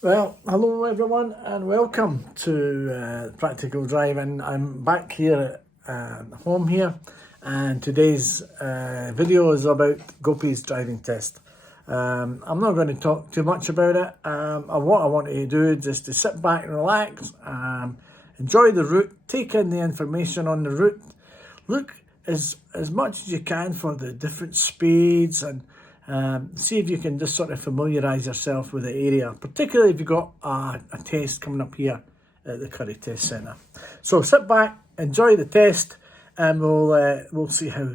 Well, hello everyone and welcome to Practical Driving. I'm back here at home here, and today's video is about Gopi's driving test. I'm not going to talk too much about it. What I want you to do is just to sit back and relax, enjoy the route, take in the information on the route, look as much as you can for the different speeds, and see if you can just sort of familiarise yourself with the area, particularly if you've got a test coming up here at the Curry Test Centre. So sit back, enjoy the test, and we'll see how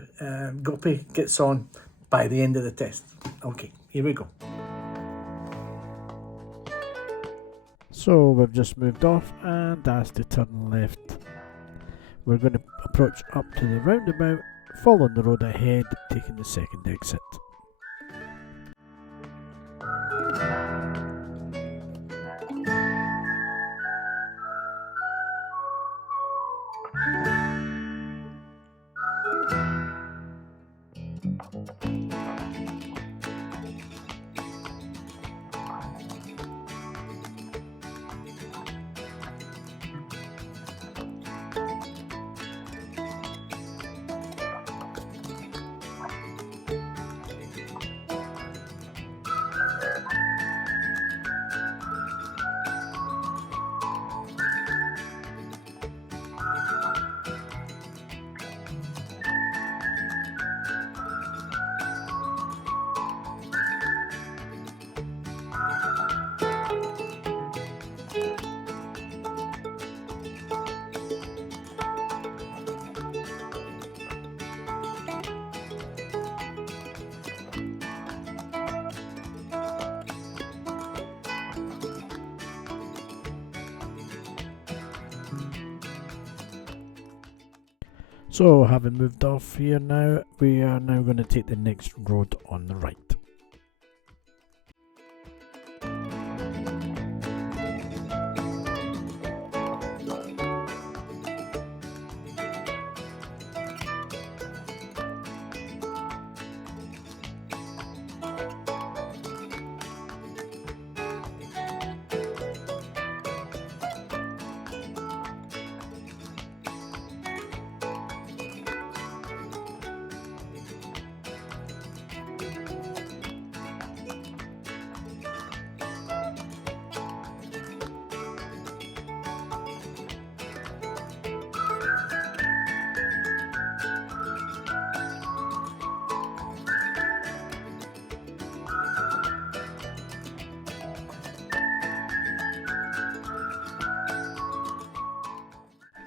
Gopi gets on by the end of the test. Okay, here we go. So we've just moved off and asked to turn left. We're going to approach up to the roundabout, following the road ahead, taking the second exit. So having moved off here now, we are now going to take the next road on the right.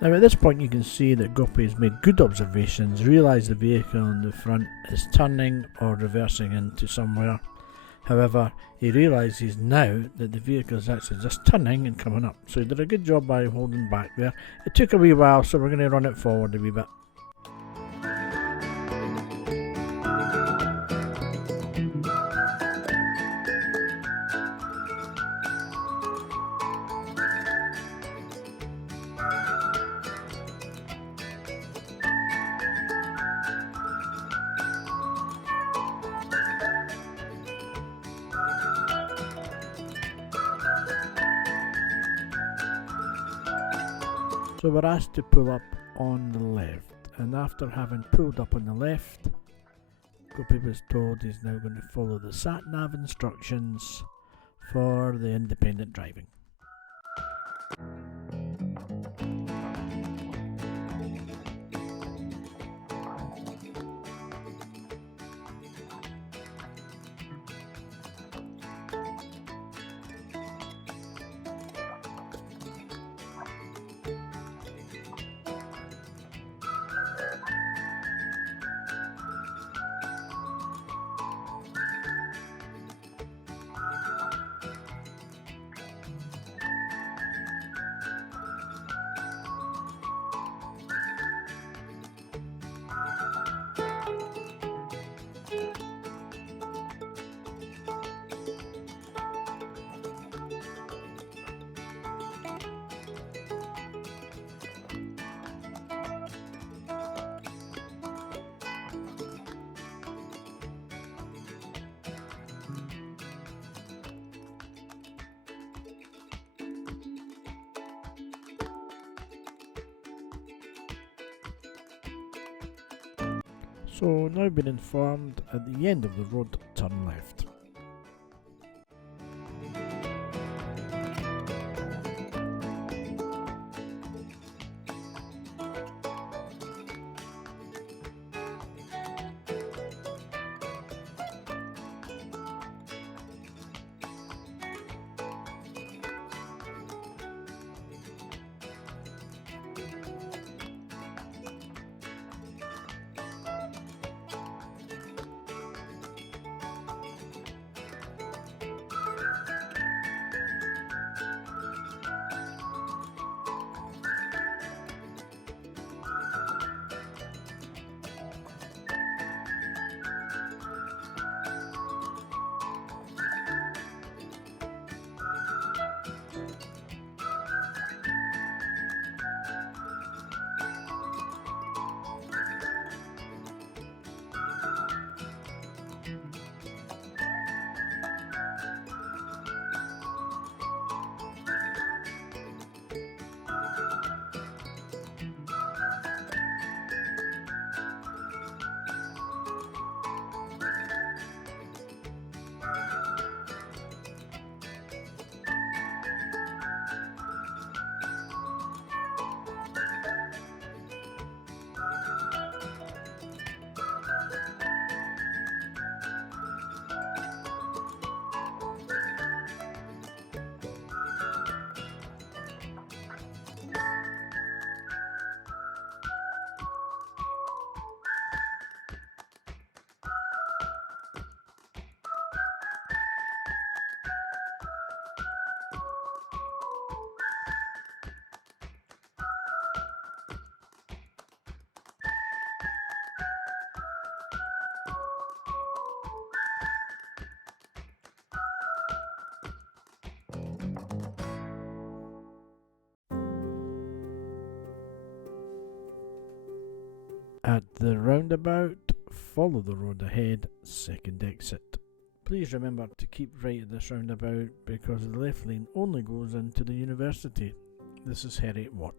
Now at this point you can see that Gopi has made good observations, realised the vehicle in the front is turning or reversing into somewhere. However, he realises now that the vehicle is actually just turning and coming up. So he did a good job by holding back there. It took a wee while, so we're going to run it forward a wee bit. So we're asked to pull up on the left, and after having pulled up on the left, Gopi was told he's now going to follow the sat-nav instructions for the independent driving. So now been informed, at the end of the road, turn left. At the roundabout, follow the road ahead, second exit. Please remember to keep right at this roundabout because the left lane only goes into the university. This is Harriet Watt.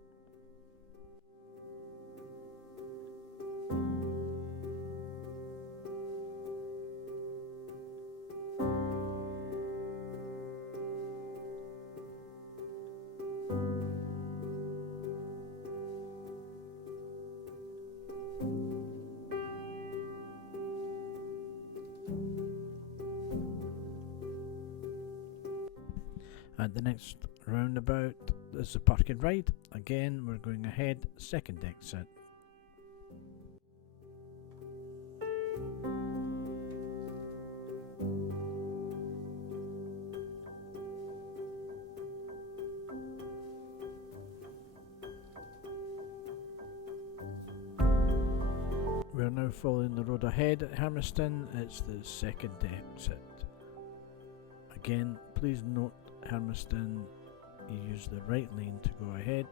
At the next roundabout, there's the park and ride. Again, we're going ahead, second exit. We're now following the road ahead at Hermiston. It's the second exit. Again, please note Hermiston, you use the right lane to go ahead,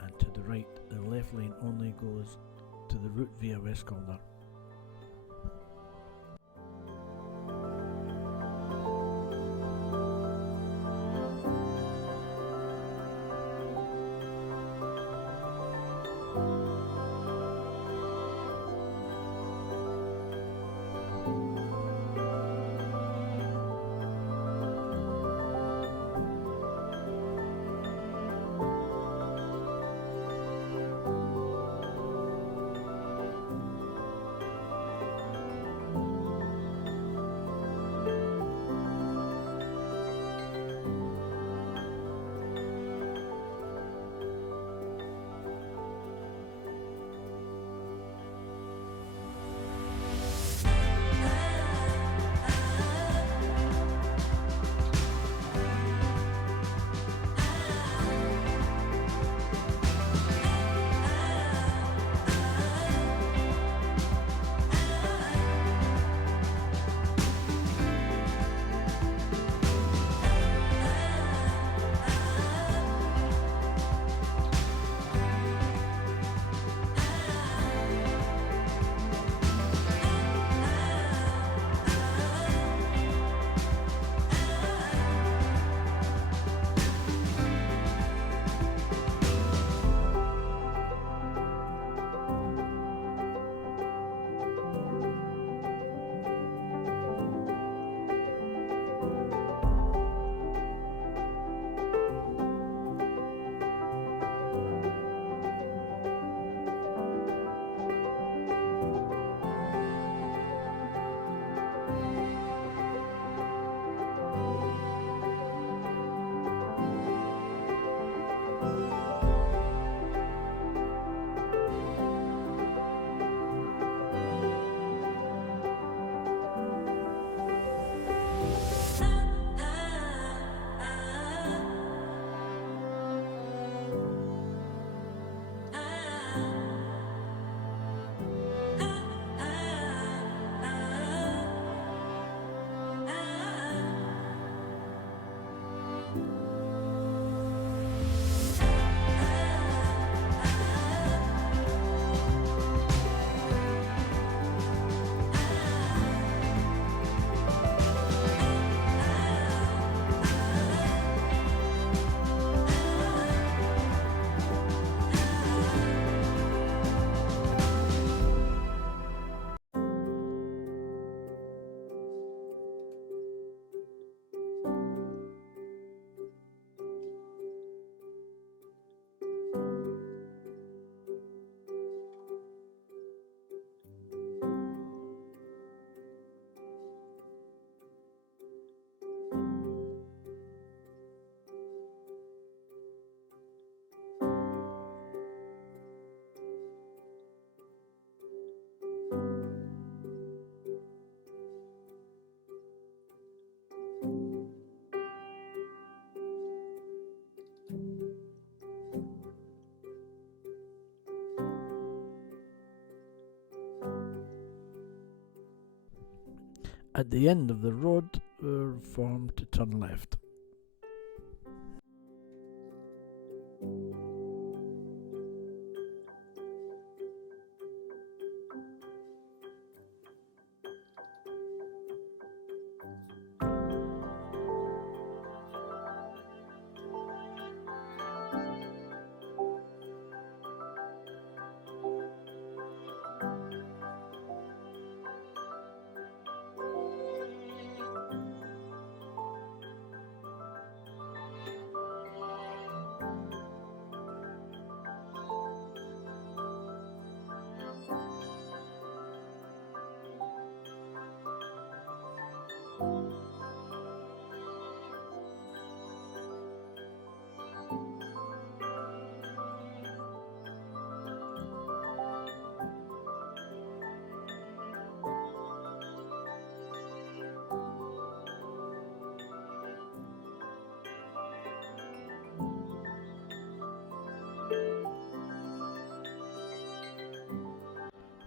and to the right, the left lane only goes to the route via West Calder. At the end of the road, we're formed to turn left.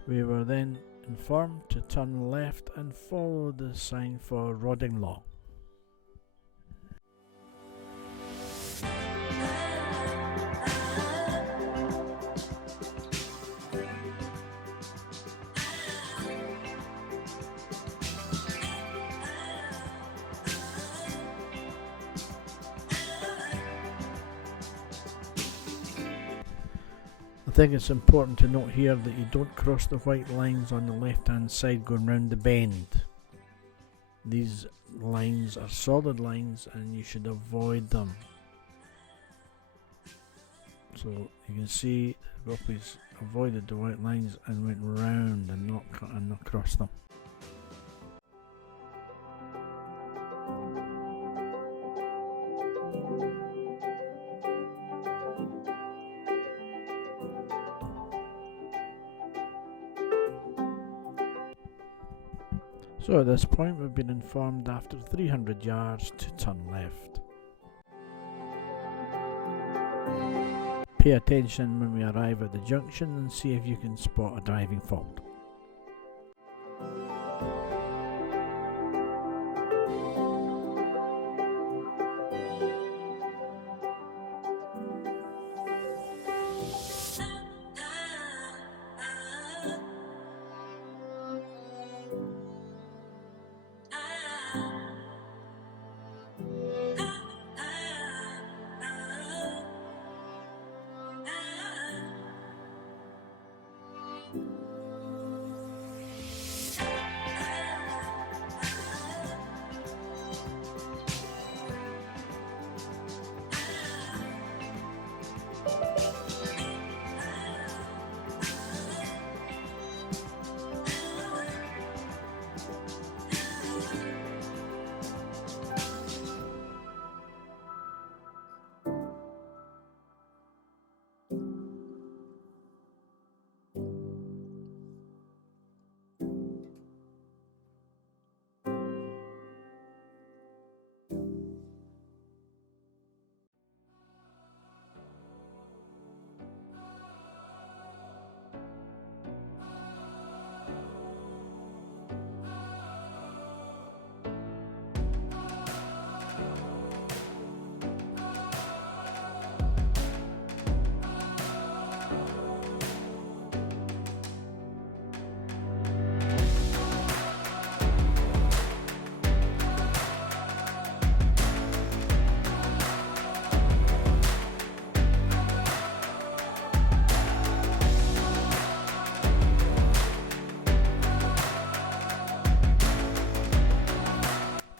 We were then informed to turn left and follow the sign for Rodding Law. I think it's important to note here that you don't cross the white lines on the left hand side going round the bend. These lines are solid lines and you should avoid them. So you can see Gopi's avoided the white lines and went round and not across them. So at this point we've been informed after 300 yards to turn left. Pay attention when we arrive at the junction and see if you can spot a driving fault.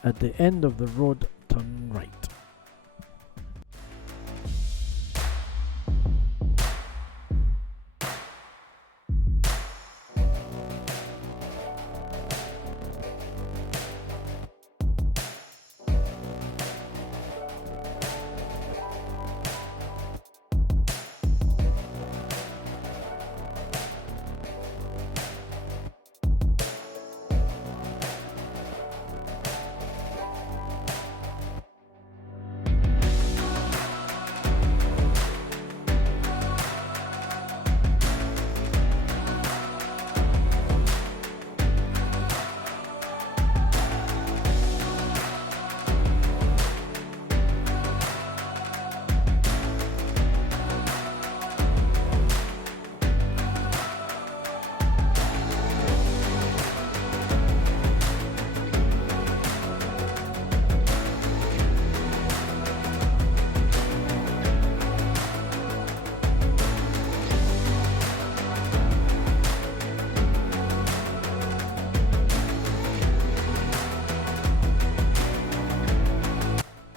At the end of the road, turn right.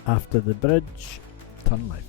After the bridge, turn left.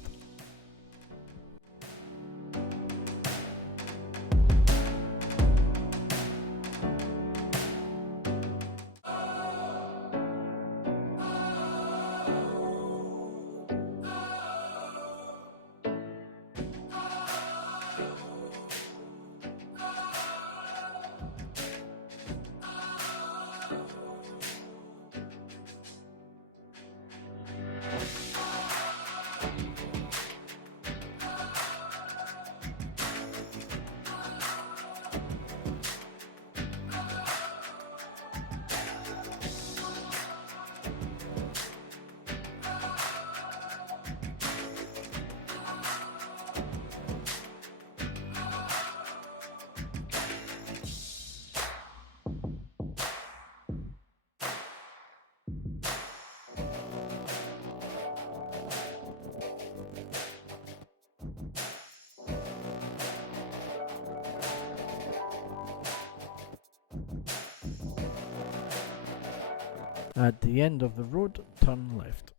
At the end of the road, turn left.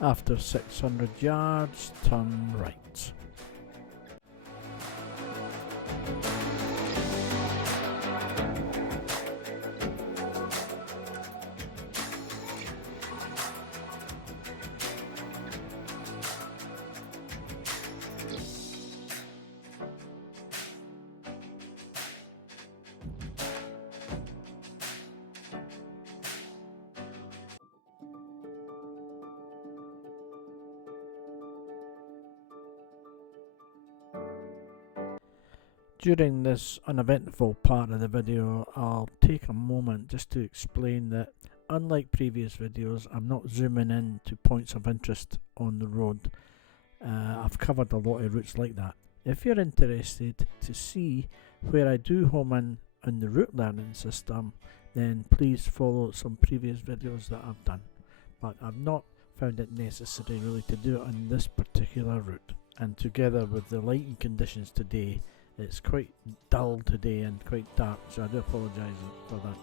After 600 yards, turn right. During this uneventful part of the video, I'll take a moment just to explain that unlike previous videos, I'm not zooming in to points of interest on the road. I've covered a lot of routes like that. If you're interested to see where I do home in on the route learning system, then please follow some previous videos that I've done. But I've not found it necessary really to do it on this particular route. And together with the lighting conditions today, it's quite dull today and quite dark, so I do apologise for that.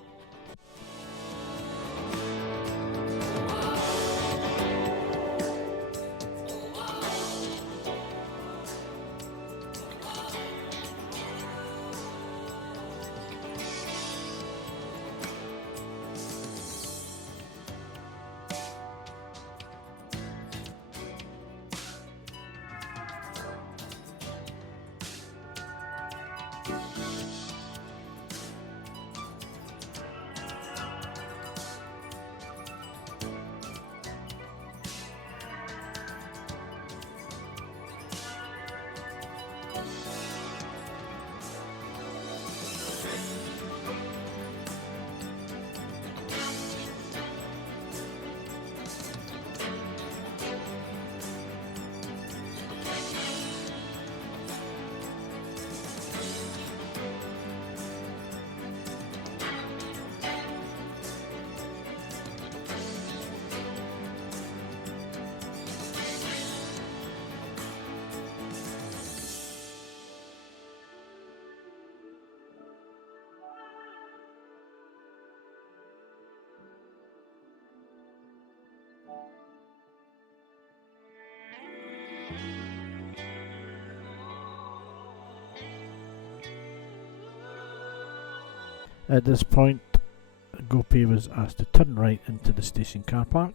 At this point, Gopi was asked to turn right into the station car park.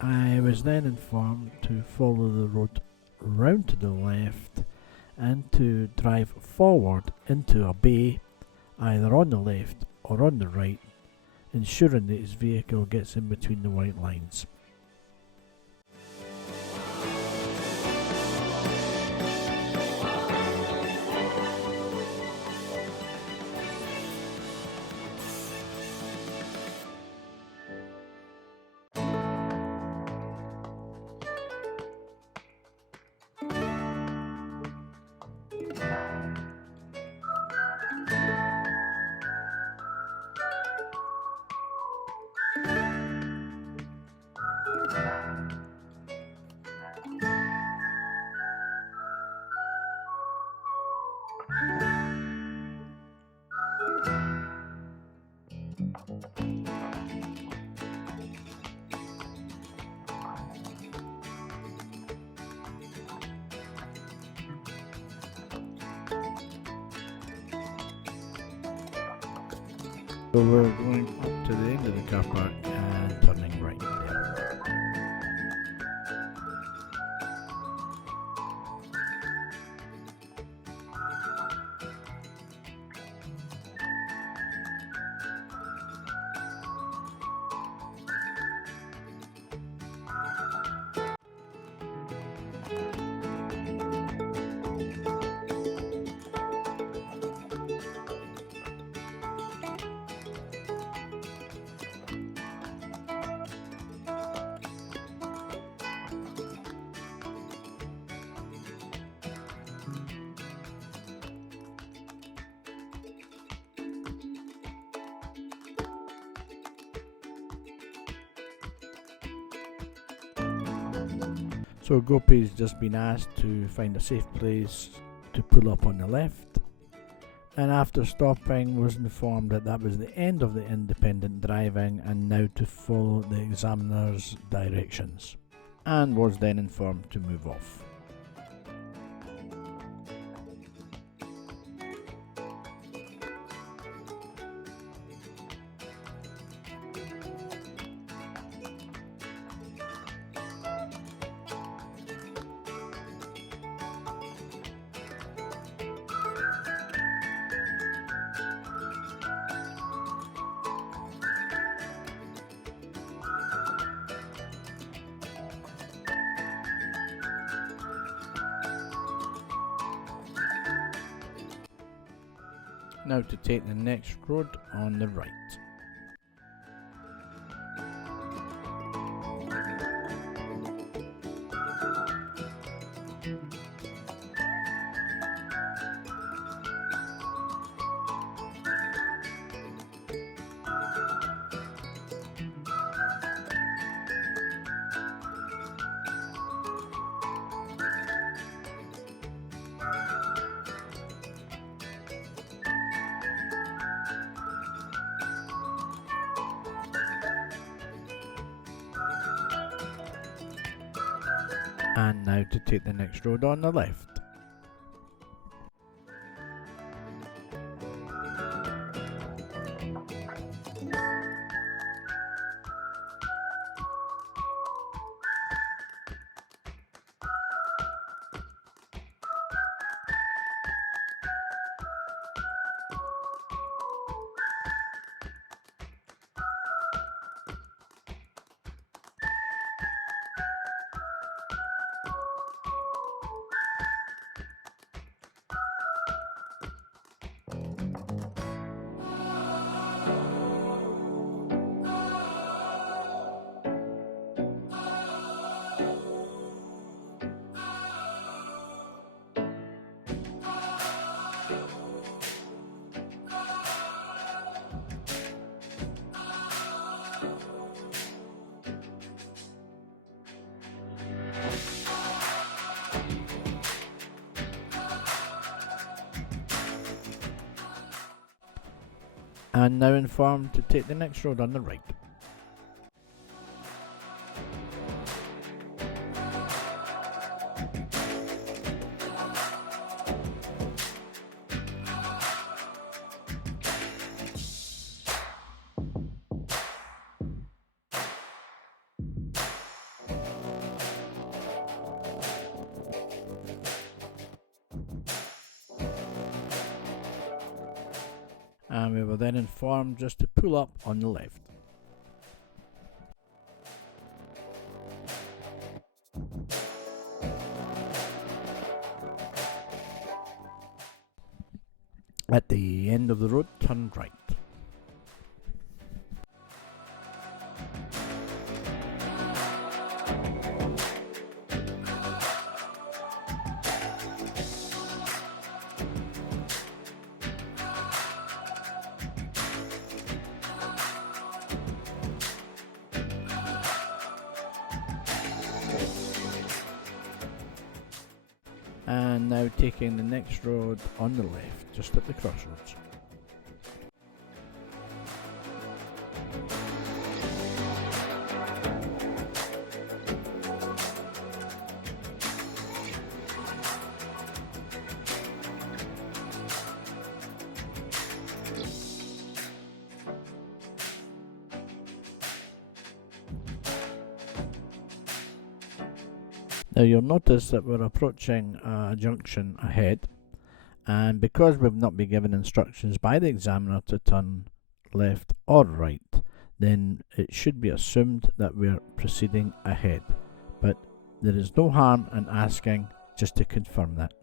I was then informed to follow the road round to the left and to drive forward into a bay, either on the left or on the right, ensuring that his vehicle gets in between the white lines. So we're going up to the end of the car park and turning right there. So Gopi's just been asked to find a safe place to pull up on the left, and after stopping was informed that that was the end of the independent driving and now to follow the examiner's directions, and was then informed to move off. Now to take the next road on the right. And now to take the next road on the left. And now informed to take the next road on the right. And we were then informed just to pull up on the left. At the end of the road, turn right. And now taking the next road on the left, just at the crossroads. Now you'll notice that we're approaching a junction ahead, and because we've not been given instructions by the examiner to turn left or right, then it should be assumed that we're proceeding ahead. But there is no harm in asking just to confirm that.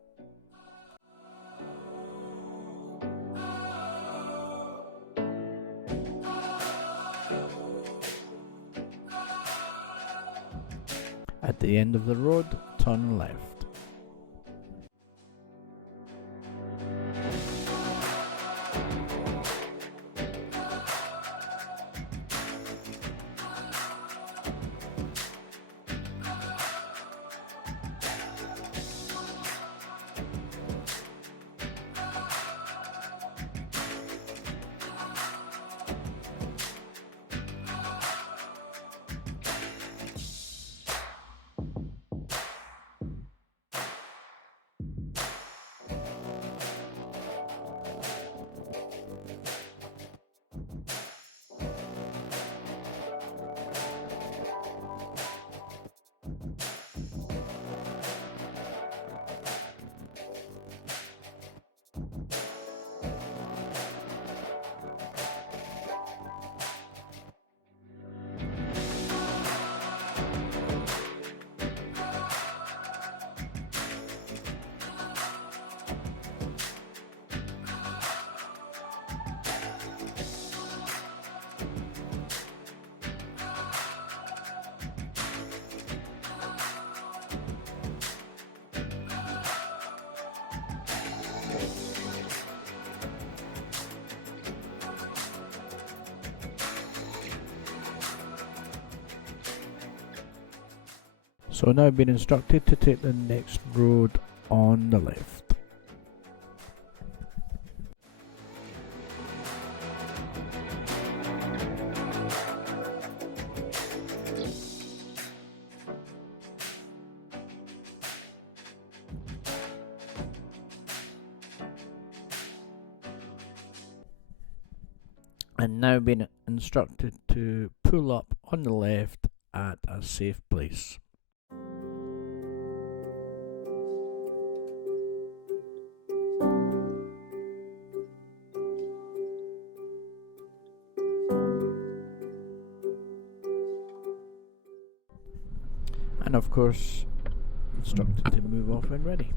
At the end of the road, turn left. So now I've been instructed to take the next road on the left. And now been instructed to pull up on the left at a safe place. And of course, instructed to move off when ready.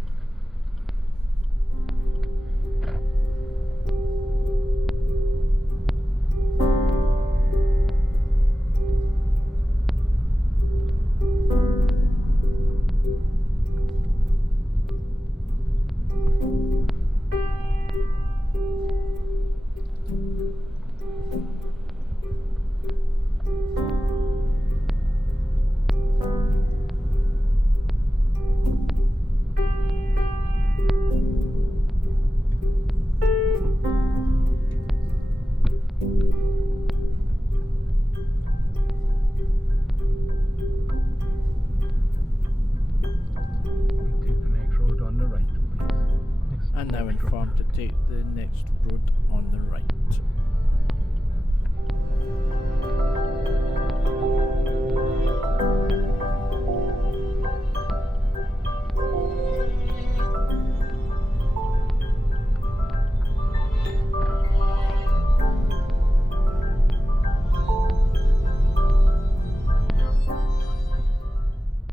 And now informed to take the next road on the right.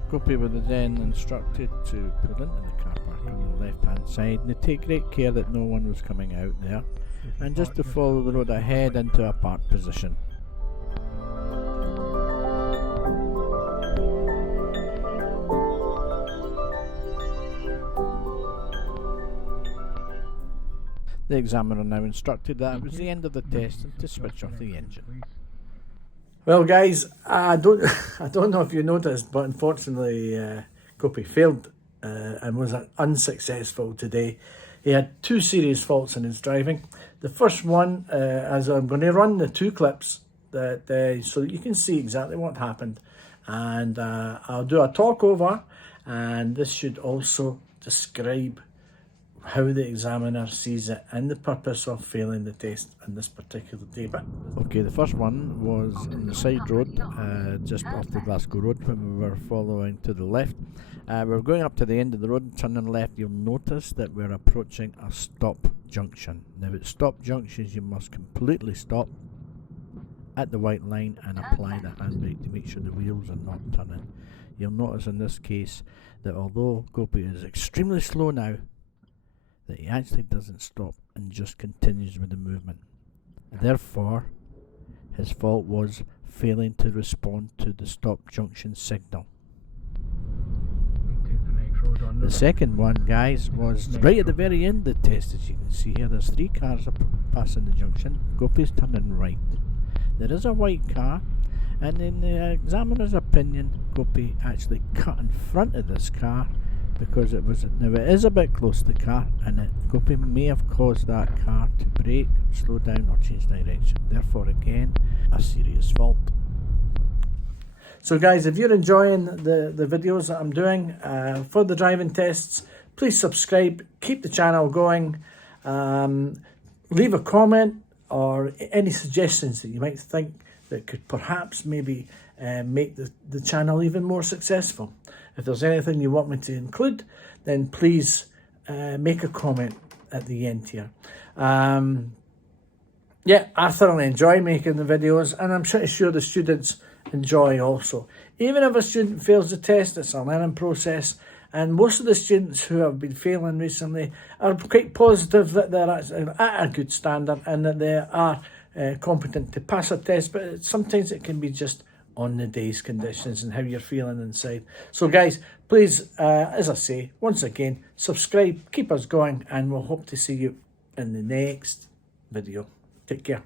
Gopi was then instructed to pull into the car park on the left hand side and to take great care that no one was coming out there, and just to follow the road ahead into a park position. The examiner now instructed that it was the end of the test and to switch off the engine. Well, guys, I don't know if you noticed, but unfortunately, Gopi failed and was unsuccessful today. He had two serious faults in his driving. The first one, as I'm going to run the two clips that so that you can see exactly what happened, and I'll do a talk over, and this should also describe how the examiner sees it and the purpose of failing the test on this particular day. But okay, the first one was on the side road, just off the Glasgow Road when we were following to the left. We were going up to the end of the road and turning left. You'll notice that we're approaching a stop junction. Now at stop junctions you must completely stop at the white line and apply the handbrake to make sure the wheels are not turning. You'll notice in this case that although Gopi is extremely slow now, that he actually doesn't stop and just continues with the movement. Therefore, his fault was failing to respond to the stop junction signal. The second one, guys, was right at the very end of the test. As you can see here, there's 3 cars passing the junction. Gopi's turning right. There is a white car, and in the examiner's opinion, Gopi actually cut in front of this car because it is a bit close to the car, and Gopi may have caused that car to brake, slow down or change direction. Therefore, again, a serious fault. so guys, if you're enjoying the videos that I'm doing for the driving tests, please subscribe, keep the channel going, leave a comment or any suggestions that you might think that could perhaps maybe make the channel even more successful. If there's anything you want me to include, then please make a comment at the end here. Yeah, I thoroughly enjoy making the videos, and I'm pretty sure the students enjoy also. Even if a student fails the test, it's a learning process, and most of the students who have been failing recently are quite positive that they're actually at a good standard and that they are competent to pass a test, but sometimes it can be just on the day's conditions and how you're feeling inside. So guys, please, as I say, once again, subscribe, keep us going, and we'll hope to see you in the next video. Take care.